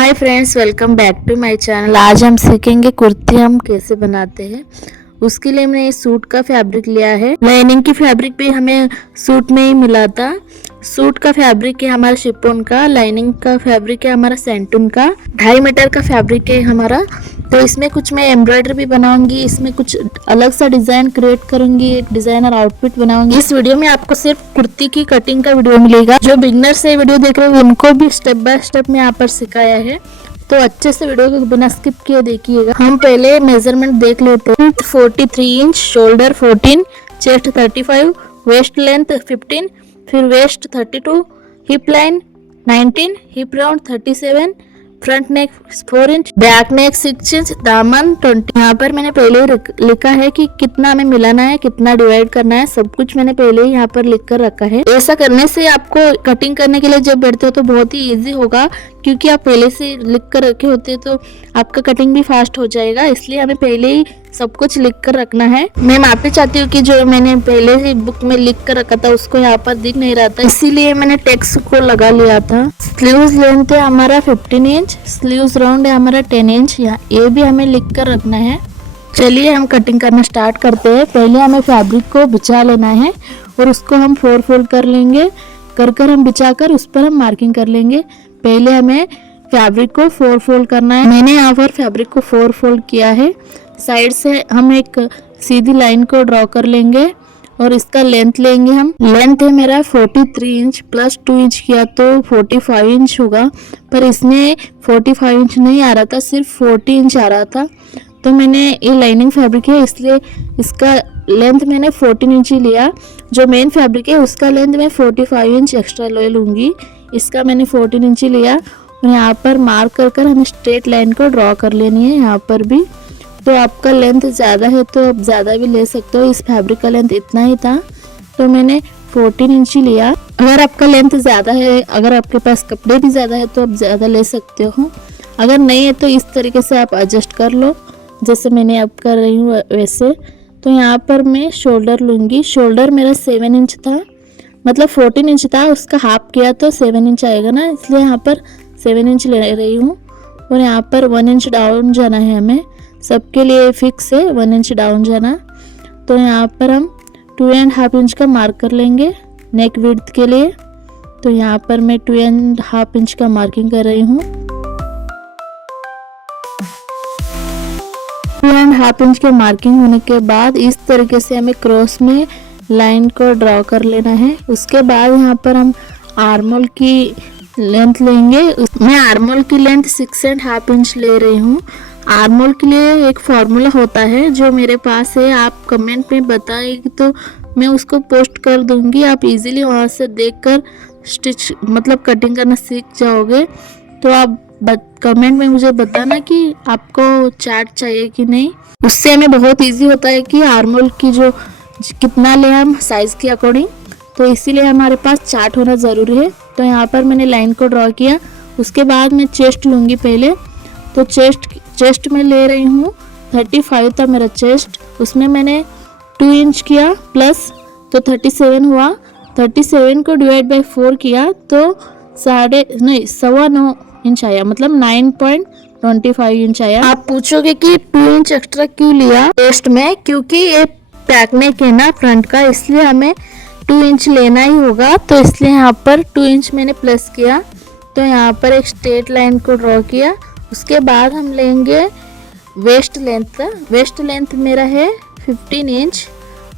Hi friends, welcome back to my channel. आज हम सीखेंगे कुर्ती हम कैसे बनाते हैं। उसके लिए मैंने सूट का फैब्रिक लिया है। लाइनिंग की फैब्रिक भी हमें सूट में ही मिला था। सूट का फैब्रिक है हमारा शिफॉन का, लाइनिंग का फैब्रिक है हमारा सेंटून का, 2.5 मीटर का फैब्रिक है हमारा। तो इसमें कुछ मैं एम्ब्रॉयडरी भी बनाऊंगी, इसमें कुछ अलग सा डिजाइन क्रिएट करूंगी, एक डिजाइनर आउटफिट बनाऊंगी। इस वीडियो में आपको सिर्फ कुर्ती की कटिंग का वीडियो मिलेगा। जो बिगनर से वीडियो देख रहे हैं उनको भी स्टेप बाय स्टेप मैं यहाँ पर सिखाया है, तो अच्छे से वीडियो को बिना स्किप किए देखिएगा। हम पहले मेजरमेंट देख लेते हैं। 43 inch, shoulder 14, chest 35, waist length 15, फिर waist 32, hip line 19, hip round 37, front neck 4 inch, back neck 6 inch, दामन 20। यहाँ पर मैंने पहले ही लिखा है कि कितना हमें मिलाना है, कितना डिवाइड करना है, सब कुछ मैंने पहले ही यहाँ पर लिख कर रखा है। ऐसा करने से आपको कटिंग करने के लिए जब बैठते हो तो बहुत ही इजी होगा, क्योंकि आप पहले से लिख कर रखे होते तो आपका कटिंग भी फास्ट हो जाएगा। इसलिए हमें पहले ही सब कुछ लिख कर रखना है। मैं माफी चाहती हूँ कि जो मैंने पहले ही बुक में लिख कर रखा था उसको यहाँ पर दिख नहीं रहा था, इसीलिए मैंने टेक्स्ट को लगा लिया था। स्लीव्स लेंथ है हमारा 15 इंच, स्लीव्स राउंड है हमारा 10 इंच, ये भी हमें लिख कर रखना है। चलिए हम कटिंग करना स्टार्ट करते हैं। पहले हमें फैब्रिक को बिछा लेना है और उसको हम 4 फोल्ड कर लेंगे। कर हम बिछा कर उस पर हम मार्किंग कर लेंगे। पहले हमें फैब्रिक को 4 फोल्ड करना है। मैंने यहाँ पर फैब्रिक को 4 फोल्ड किया है। साइड से हम एक सीधी लाइन को ड्रॉ कर लेंगे और इसका लेंथ लेंगे हम। लेंथ है मेरा 43 इंच, प्लस 2 इंच किया तो 45 इंच होगा, पर इसमें 45 इंच नहीं आ रहा था, सिर्फ 40 इंच आ रहा था। तो मैंने ये लाइनिंग फैब्रिक है इसलिए इसका लेंथ मैंने 14 इंच ही लिया। जो मेन फैब्रिक है उसका लेंथ मैं 45 इंच एक्स्ट्रा ले लूँगी। इसका मैंने 14 इंच ही लिया और यहाँ पर मार्क कर हमें स्ट्रेट लाइन को ड्रॉ कर लेनी है। यहाँ पर भी तो आपका लेंथ ज़्यादा है तो आप ज़्यादा भी ले सकते हो। इस फैब्रिक का लेंथ इतना ही था तो मैंने 14 इंच ही लिया। अगर आपका लेंथ ज़्यादा है, अगर आपके पास कपड़े भी ज़्यादा है तो आप ज़्यादा ले सकते हो। अगर नहीं है तो इस तरीके से आप एडजस्ट कर लो, जैसे मैंने अब कर रही हूँ वैसे। तो यहाँ पर मैं शोल्डर लूँगी। शोल्डर मेरा 7 इंच था, मतलब 14 इंच था, उसका हाफ किया तो 7 इंच आएगा ना, इसलिए यहाँ पर 7 इंच ले रही हूँ। और यहाँ पर 1 इंच डाउन जाना है हमें, सबके लिए फिक्स है 1 इंच डाउन जाना। तो यहाँ पर हम 2.5 इंच का मार्क कर लेंगे नेक विड्थ के लिए। तो यहाँ पर मैं 2.5 इंच का मार्किंग कर रही हूँ। 2.5 इंच के मार्किंग होने के बाद इस तरीके से हमें क्रॉस में लाइन को ड्रॉ कर लेना है। उसके बाद यहाँ पर हम आर्मोल की लेंथ लेंगे। मैं आर्मोल की लेंथ 6.5 इंच ले रही हूँ। आर्मोल के लिए एक फॉर्मूला होता है जो मेरे पास है, आप कमेंट में बताएंगे तो मैं उसको पोस्ट कर दूंगी। आप इजीली वहाँ से देखकर स्टिच मतलब कटिंग करना सीख जाओगे। तो आप कमेंट में मुझे बताना कि आपको चार्ट चाहिए कि नहीं। उससे हमें बहुत इजी होता है कि आर्मोल की जो कितना ले हम साइज के अकॉर्डिंग, तो इसीलिए हमारे पास चार्ट होना ज़रूरी है। तो यहाँ पर मैंने लाइन को ड्रॉ किया। उसके बाद मैं चेस्ट लूँगी पहले। तो चेस्ट में ले रही हूँ 35 था मेरा चेस्ट, उसमें मैंने 2 इंच किया प्लस तो 37 हुआ। 37 को डिवाइड बाय 4 किया तो 9.25 इंच आया, मतलब 9.25 इंच आया। आप पूछोगे कि 2 इंच एक्स्ट्रा क्यों लिया चेस्ट में, क्योंकि ये बैक नेक है ना फ्रंट का, इसलिए हमें 2 इंच लेना ही होगा। तो इसलिए यहाँ पर 2 इंच मैंने प्लस किया। तो यहाँ पर एक स्ट्रेट लाइन को ड्रॉ किया। उसके बाद हम लेंगे वेस्ट लेंथ। वेस्ट लेंथ मेरा है 15 इंच।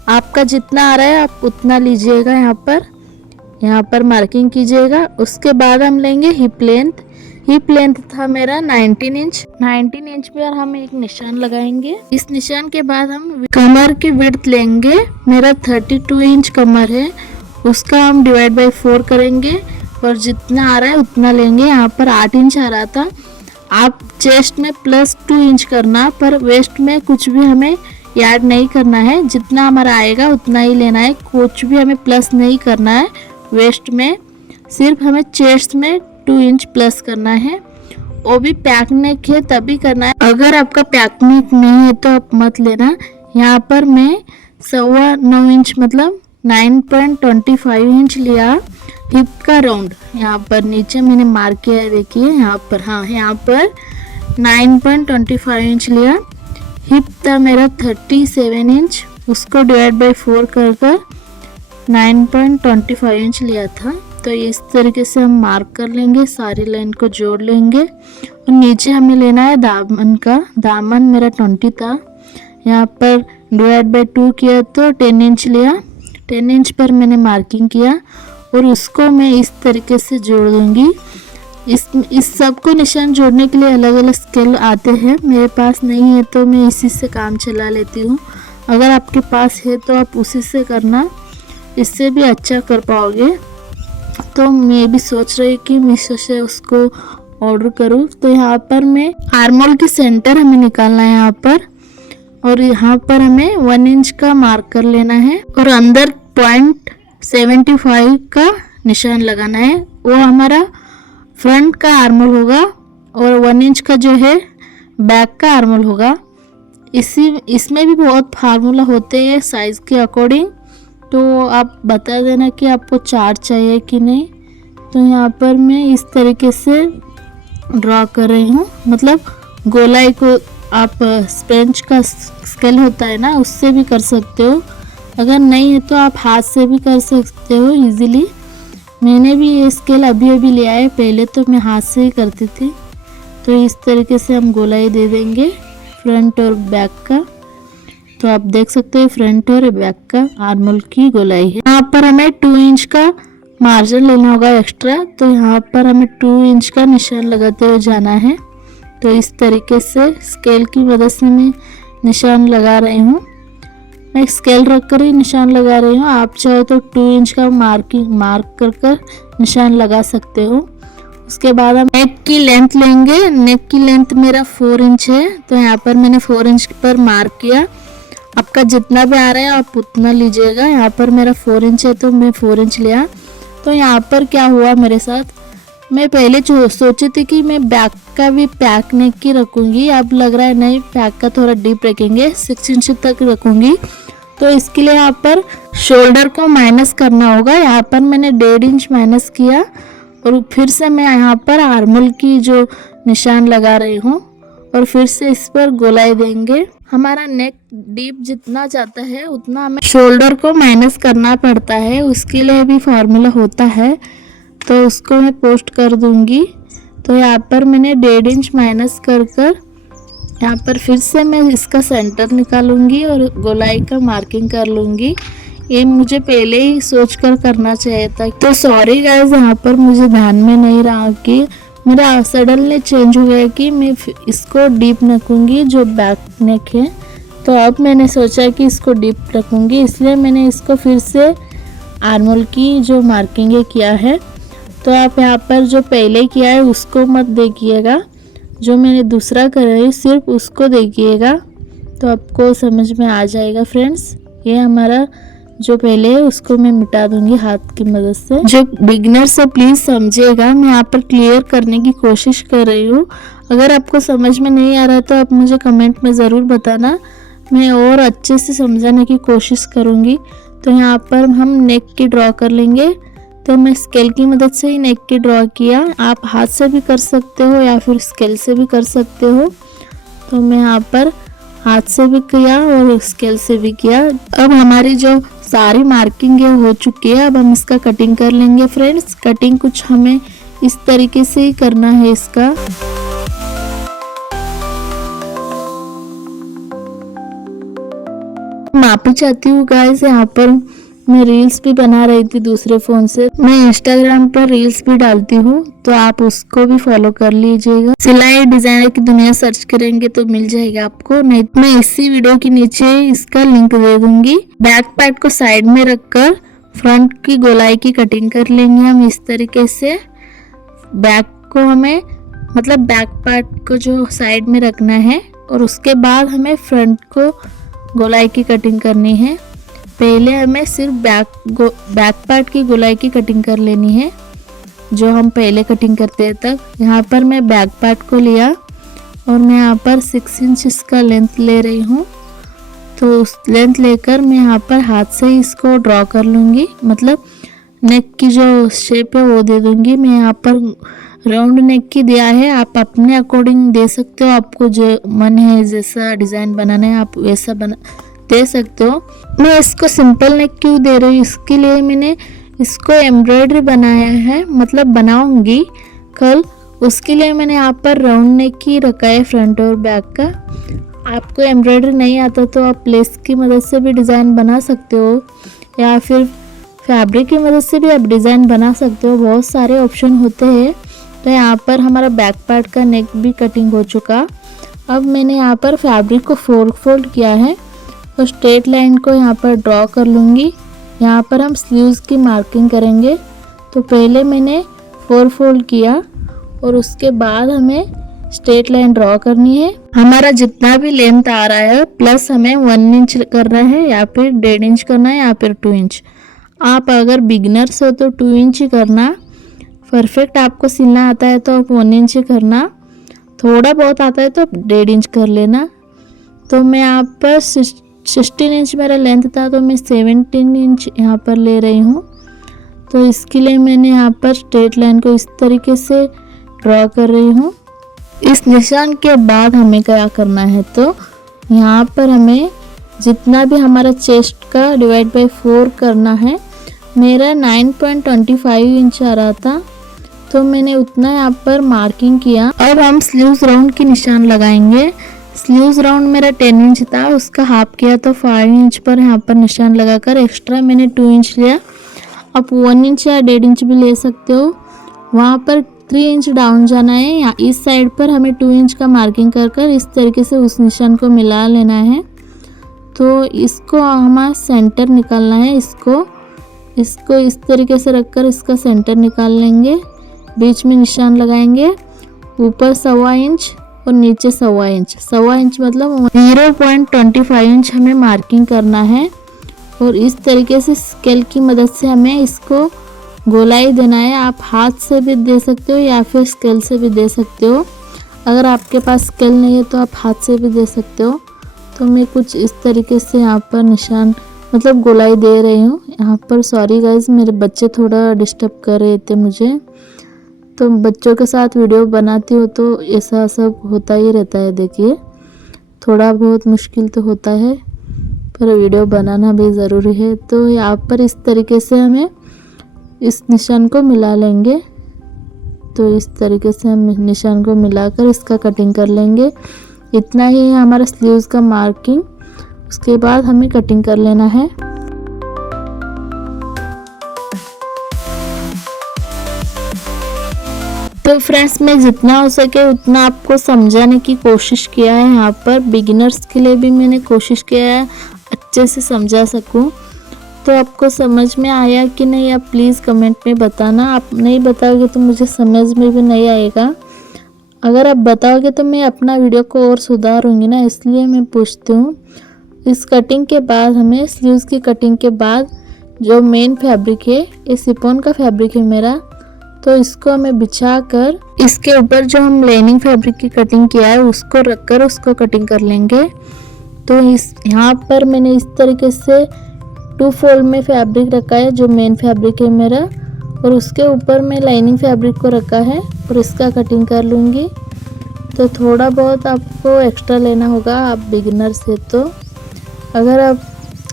आपका जितना आ रहा है आप उतना लीजिएगा। यहाँ पर मार्किंग कीजिएगा। उसके बाद हम लेंगे हिप लेंथ। हिप लेंथ था मेरा 19 इंच। 19 इंच पर हम एक निशान लगाएंगे। इस निशान के बाद हम कमर की विड्थ लेंगे। मेरा 32 इंच कमर है, उसका हम डिवाइड बाय 4 करेंगे और जितना आ रहा है उतना लेंगे। यहाँ पर 8 इंच आ रहा था। आप चेस्ट में प्लस 2 इंच करना, पर वेस्ट में कुछ भी हमें ऐड नहीं करना है। जितना हमारा आएगा उतना ही लेना है, कुछ भी हमें प्लस नहीं करना है वेस्ट में। सिर्फ हमें चेस्ट में 2 इंच प्लस करना है, वो भी पैक नेक है तभी करना है। अगर आपका पैक नेक नहीं है तो आप मत लेना। यहाँ पर मैं 9.25 इंच मतलब 9.25 इंच लिया। हिप का राउंड यहाँ पर नीचे मैंने मार्क किया है, देखिए यहाँ पर, हाँ यहाँ पर 9.25 इंच लिया। हिप था मेरा 37 इंच, उसको डिवाइड बाय 4 कर 9.25 इंच लिया था। तो इस तरीके से हम मार्क कर लेंगे, सारी लाइन को जोड़ लेंगे। और नीचे हमें लेना है दामन का, दामन मेरा 20 था, यहाँ पर डिवाइड बाय 2 किया तो 10 इंच लिया। 10 इंच पर मैंने मार्किंग किया और उसको मैं इस तरीके से जोड़ दूंगी। इस सब को निशान जोड़ने के लिए अलग अलग स्केल आते हैं, मेरे पास नहीं है तो मैं इसी से काम चला लेती हूँ। अगर आपके पास है तो आप उसी से करना, इससे भी अच्छा कर पाओगे। तो मैं भी सोच रही कि मीशो से उसको ऑर्डर करूँ। तो यहाँ पर मैं आर्मोल की सेंटर हमें निकालना है यहाँ पर, और यहाँ पर हमें 1 इंच का मार्क कर लेना है और अंदर 0.75 का निशान लगाना है। वो हमारा फ्रंट का आर्मोल होगा और 1 इंच का जो है बैक का आर्मोल होगा। इसमें भी बहुत फार्मूला होते हैं साइज़ के अकॉर्डिंग, तो आप बता देना कि आपको 4 चाहिए कि नहीं। तो यहाँ पर मैं इस तरीके से ड्रॉ कर रही हूँ, मतलब गोलाई को आप स्पेंच का स्केल होता है ना, उससे भी कर सकते हो। अगर नहीं है तो आप हाथ से भी कर सकते हो इजीली। मैंने भी ये स्केल अभी लिया है, पहले तो मैं हाथ से ही करती थी। तो इस तरीके से हम गोलाई दे देंगे फ्रंट और बैक का। तो आप देख सकते हो फ्रंट और बैक का आर्मोल की गोलाई है। यहाँ पर हमें 2 इंच का मार्जिन लेना होगा एक्स्ट्रा, तो यहाँ पर हमें 2 इंच का निशान लगाते हुए जाना है। तो इस तरीके से स्केल की मदद से मैं निशान लगा रही हूँ, मैं स्केल रख कर ही निशान लगा रही हूँ। आप चाहो तो 2 इंच का मार्क कर निशान लगा सकते हो। उसके बाद हम नेक की लेंथ लेंगे। नेक की लेंथ मेरा 4 इंच है, तो यहाँ पर मैंने 4 इंच पर मार्क किया। आपका जितना भी आ रहा है आप उतना लीजिएगा। यहाँ पर मेरा 4 इंच है तो मैं 4 इंच लिया। तो यहाँ पर क्या हुआ मेरे साथ, मैं पहले सोची थी कि मैं बैक का भी पैक नेक की रखूँगी, अब लग रहा है नहीं, पैक का थोड़ा डीप रखेंगे, 6 इंच तक रखूँगी। तो इसके लिए यहाँ पर शोल्डर को माइनस करना होगा। यहाँ पर मैंने 1.5 इंच माइनस किया और फिर से मैं यहाँ पर आर्मोल की जो निशान लगा रही हूँ और फिर से इस पर गोलाई देंगे। हमारा नेक डीप जितना जाता है उतना हमें शोल्डर को माइनस करना पड़ता है, उसके लिए भी फार्मूला होता है, तो उसको मैं पोस्ट कर दूंगी। तो यहाँ पर मैंने 1.5 इंच माइनस कर यहाँ पर फिर से मैं इसका सेंटर निकालूंगी और गोलाई का मार्किंग कर लूँगी। ये मुझे पहले ही सोच कर करना चाहिए था। तो सॉरी गाइस, यहाँ पर मुझे ध्यान में नहीं रहा कि मेरा सडनली चेंज हो गया कि मैं इसको डीप रखूँगी जो बैक नेक है। तो अब मैंने सोचा कि इसको डीप रखूँगी, इसलिए मैंने इसको फिर से आर्मोल की जो मार्किंग है किया है। तो आप यहाँ पर जो पहले किया है उसको मत देखिएगा, जो मैंने दूसरा कर रही हूँ सिर्फ उसको देखिएगा, तो आपको समझ में आ जाएगा फ्रेंड्स। ये हमारा जो पहले है उसको मैं मिटा दूंगी हाथ की मदद से। जो बिगिनर से प्लीज़ समझिएगा, मैं यहाँ पर क्लियर करने की कोशिश कर रही हूँ। अगर आपको समझ में नहीं आ रहा है तो आप मुझे कमेंट में ज़रूर बताना, मैं और अच्छे से समझाने की कोशिश करूँगी। तो यहाँ पर हम नेक की ड्रॉ कर लेंगे। तो मैं स्केल की मदद से ही नेक की ड्रॉ किया, आप हाथ से भी कर सकते हो या फिर स्केल से भी कर सकते हो। तो मैं यहाँ पर हाथ से भी किया और स्केल से भी किया। अब हमारी जो सारी मार्किंग है हो चुकी है, अब हम इसका कटिंग कर लेंगे फ्रेंड्स। कटिंग कुछ हमें इस तरीके से ही करना है इसका। मापी चाहती हूँ गाइस, यहाँ पर मैं रील्स भी बना रही थी दूसरे फ़ोन से, मैं इंस्टाग्राम पर रील्स भी डालती हूँ, तो आप उसको भी फॉलो कर लीजिएगा। सिलाई डिजाइनर की दुनिया सर्च करेंगे तो मिल जाएगा आपको, नहीं मैं इसी वीडियो के नीचे इसका लिंक दे दूंगी। बैक पार्ट को साइड में रखकर फ्रंट की गोलाई की कटिंग कर लेंगे हम इस तरीके से। बैक को हमें मतलब बैक पार्ट को जो साइड में रखना है और उसके बाद हमें फ्रंट को गोलाई की कटिंग करनी है। पहले हमें सिर्फ बैक पार्ट की गोलाई की कटिंग कर लेनी है जो हम पहले कटिंग करते हैं तक। यहाँ पर मैं बैक पार्ट को लिया और मैं यहाँ पर 6 इंच इसका लेंथ ले रही हूँ। तो उस लेंथ लेकर मैं यहाँ पर हाथ से ही इसको ड्रॉ कर लूँगी, मतलब नेक की जो शेप है वो दे दूंगी। मैं यहाँ पर राउंड नेक की दिया है, आप अपने अकॉर्डिंग दे सकते हो। आपको जो मन है जैसा डिज़ाइन बनाना है आप वैसा बना दे सकते हो। मैं इसको सिंपल नेक क्यों दे रही हूँ, इसके लिए मैंने इसको एम्ब्रॉयडरी बनाया है, मतलब बनाऊंगी कल। उसके लिए मैंने यहाँ पर राउंड नेक की रखा है फ्रंट और बैक का। आपको एम्ब्रॉयडरी नहीं आता तो आप लेस की मदद से भी डिज़ाइन बना सकते हो, या फिर फैब्रिक की मदद से भी आप डिज़ाइन बना सकते हो। बहुत सारे ऑप्शन होते हैं। तो यहाँ पर हमारा बैक पार्ट का नेक भी कटिंग हो चुका। अब मैंने यहाँ पर फैब्रिक को फोल्ड किया है और स्ट्रेट लाइन को यहाँ पर ड्रॉ कर लूँगी। यहाँ पर हम स्लीव्स की मार्किंग करेंगे। तो पहले मैंने 4 फोल्ड किया और उसके बाद हमें स्ट्रेट लाइन ड्रॉ करनी है। हमारा जितना भी लेंथ आ रहा है प्लस हमें 1 इंच करना है, या फिर 1.5 इंच करना है, या फिर 2 इंच। आप अगर बिगनर्स हो तो 2 इंच ही करना। परफेक्ट आपको सिलना आता है तो आप 1 इंच ही करना। थोड़ा बहुत आता है तो 1.5 इंच कर लेना। तो मैं यहाँ पर 16 इंच मेरा लेंथ था तो मैं 17 इंच यहाँ पर ले रही हूँ। तो इसके लिए मैंने यहाँ पर स्ट्रेट लाइन को इस तरीके से ड्रॉ कर रही हूँ। इस निशान के बाद हमें क्या करना है, तो यहाँ पर हमें जितना भी हमारा चेस्ट का डिवाइड बाय 4 करना है। मेरा 9.25 इंच आ रहा था तो मैंने उतना यहाँ पर मार्किंग किया। अब हम स्लीव्स राउंड की निशान लगाएंगे। स्लीव्स राउंड मेरा 10 इंच था, उसका हाफ किया तो 5 इंच पर यहाँ पर निशान लगाकर एक्स्ट्रा मैंने 2 इंच लिया। आप 1 इंच या 1.5 इंच भी ले सकते हो। वहाँ पर 3 इंच डाउन जाना है। या इस साइड पर हमें 2 इंच का मार्किंग कर इस तरीके से उस निशान को मिला लेना है। तो इसको हमारा सेंटर निकालना है। इसको इस तरीके से रखकर इसका सेंटर निकाल लेंगे। बीच में निशान लगाएंगे, ऊपर 1.25 इंच और नीचे 1.25 इंच। 1.25 इंच मतलब 0.25 इंच हमें मार्किंग करना है। और इस तरीके से स्केल की मदद से हमें इसको गोलाई देना है। आप हाथ से भी दे सकते हो या फिर स्केल से भी दे सकते हो। अगर आपके पास स्केल नहीं है तो आप हाथ से भी दे सकते हो। तो मैं कुछ इस तरीके से यहाँ पर निशान मतलब गोलाई दे रही हूँ। यहाँ पर सॉरी गाइस, मेरे बच्चे थोड़ा डिस्टर्ब कर रहे थे मुझे। तो बच्चों के साथ वीडियो बनाती हूँ तो ऐसा सब होता ही रहता है। देखिए थोड़ा बहुत मुश्किल तो होता है पर वीडियो बनाना भी ज़रूरी है। तो यहाँ पर इस तरीके से हमें इस निशान को मिला लेंगे। तो इस तरीके से हम निशान को मिलाकर इसका कटिंग कर लेंगे। इतना ही है हमारा स्लीव्स का मार्किंग। उसके बाद हमें कटिंग कर लेना है। तो फ्रेंड्स मैं जितना हो सके उतना आपको समझाने की कोशिश किया है। यहाँ पर बिगिनर्स के लिए भी मैंने कोशिश किया है अच्छे से समझा सकूं। तो आपको समझ में आया कि नहीं, आप प्लीज़ कमेंट में बताना। आप नहीं बताओगे तो मुझे समझ में भी नहीं आएगा। अगर आप बताओगे तो मैं अपना वीडियो को और सुधारूंगी ना, इसलिए मैं पूछती हूँ। इस कटिंग के बाद हमें स्लीव्स की कटिंग के बाद जो मेन फैब्रिक है, ये शिफॉन का फैब्रिक है मेरा, तो इसको हमें बिछा कर इसके ऊपर जो हम लाइनिंग फैब्रिक की कटिंग किया है उसको रखकर उसको कटिंग कर लेंगे। तो इस यहाँ पर मैंने इस तरीके से 2 फोल्ड में फैब्रिक रखा है जो मेन फैब्रिक है मेरा, और उसके ऊपर मैं लाइनिंग फैब्रिक को रखा है और इसका कटिंग कर लूँगी। तो थोड़ा बहुत आपको एक्स्ट्रा लेना होगा, आप बिगिनर से। तो अगर आप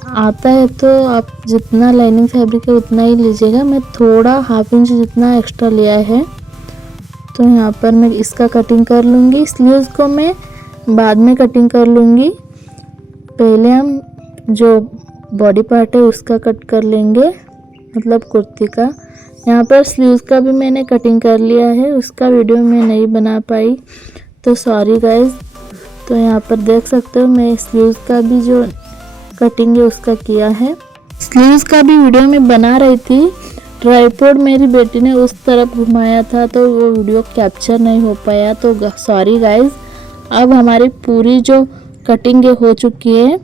आता है तो आप जितना लाइनिंग फैब्रिक है उतना ही लीजिएगा। मैं थोड़ा 1/2 इंच जितना एक्स्ट्रा लिया है। तो यहाँ पर मैं इसका कटिंग कर लूँगी। स्लीव्स को मैं बाद में कटिंग कर लूँगी। पहले हम जो बॉडी पार्ट है उसका कट कर लेंगे, मतलब कुर्ती का। यहाँ पर स्लीव्स का भी मैंने कटिंग कर लिया है, उसका वीडियो मैं नहीं बना पाई तो सॉरी गाइज। तो यहाँ पर देख सकते हो मैं स्लीव्स का भी जो कटिंग है उसका किया है। स्लीव्स का भी वीडियो में बना रही थी, ट्राइपॉड मेरी बेटी ने उस तरफ घुमाया था तो वो वीडियो कैप्चर नहीं हो पाया, तो सॉरी गाइज। अब हमारी पूरी जो कटिंग हो चुकी है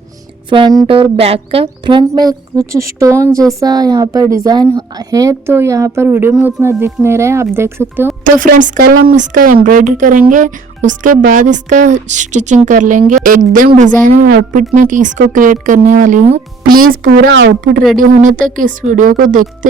फ्रंट और बैक का। फ्रंट में कुछ स्टोन जैसा यहाँ पर डिज़ाइन है तो यहाँ पर वीडियो में उतना दिख नहीं रहा है, आप देख सकते हो। तो फ्रेंड्स कल हम इसका एम्ब्रॉयडरी करेंगे, उसके बाद इसका स्टिचिंग कर लेंगे। एकदम डिजाइनर आउटफिट में इसको क्रिएट करने वाली हूँ। प्लीज पूरा आउटफिट रेडी होने तक इस वीडियो को देखते